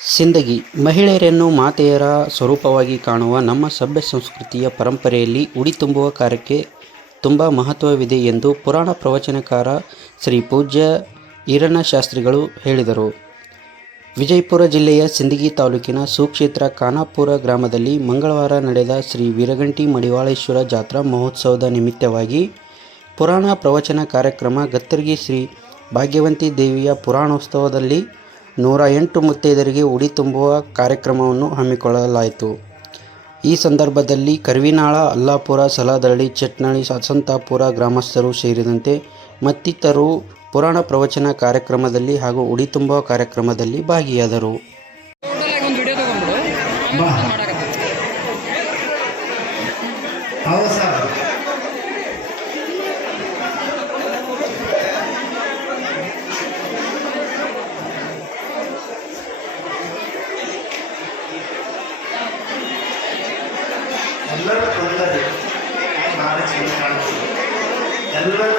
ಸಿಂದಗಿ ಮಹಿಳೆಯರನ್ನು ಮಾತೆಯರ ಸ್ವರೂಪವಾಗಿ ಕಾಣುವ ನಮ್ಮ ಸಭ್ಯ ಸಂಸ್ಕೃತಿಯ ಪರಂಪರೆಯಲ್ಲಿ ಉಡಿ ತುಂಬುವ ಕಾರ್ಯಕ್ಕೆ ತುಂಬ ಮಹತ್ವವಿದೆ ಎಂದು ಪುರಾಣ ಪ್ರವಚನಕಾರ ಶ್ರೀ ಪೂಜ್ಯ ಈರಣ್ಣಶಾಸ್ತ್ರಿಗಳು ಹೇಳಿದರು. ವಿಜಯಪುರ ಜಿಲ್ಲೆಯ ಸಿಂದಗಿ ತಾಲೂಕಿನ ಸುಕ್ಷೇತ್ರ ಖಾನಾಪುರ ಗ್ರಾಮದಲ್ಲಿ ಮಂಗಳವಾರ ನಡೆದ ಶ್ರೀ ವೀರಗಂಟಿ ಮಡಿವಾಳೇಶ್ವರ ಜಾತ್ರಾ ಮಹೋತ್ಸವದ ನಿಮಿತ್ತವಾಗಿ ಪುರಾಣ ಪ್ರವಚನ ಕಾರ್ಯಕ್ರಮ ಗತ್ತರ್ಗಿ ಶ್ರೀ ಭಾಗ್ಯವಂತಿ ದೇವಿಯ ಪುರಾಣೋತ್ಸವದಲ್ಲಿ 108 ಮುತ್ತೈದೆಯರಿಗೆ ಉಡಿ ತುಂಬುವ ಕಾರ್ಯಕ್ರಮವನ್ನು ಹಮ್ಮಿಕೊಳ್ಳಲಾಯಿತು. ಈ ಸಂದರ್ಭದಲ್ಲಿ ಕರ್ವಿನಾಳ, ಅಲ್ಲಾಪುರ, ಸಲದಳ್ಳಿ, ಚಟ್ನಳ್ಳಿ, ಸಂತಾಪುರ ಗ್ರಾಮಸ್ಥರು ಸೇರಿದಂತೆ ಮತ್ತಿತರರು ಪುರಾಣ ಪ್ರವಚನ ಕಾರ್ಯಕ್ರಮದಲ್ಲಿ ಹಾಗೂ ಉಡಿ ತುಂಬುವ ಕಾರ್ಯಕ್ರಮದಲ್ಲಿ ಭಾಗಿಯಾದರು. ಎಲ್ಲರೂ ತೊಂದರೆ ಭಾಳ ಚಂದ ಕಾಣ್ತದೆ. ಎಲ್ಲರೂ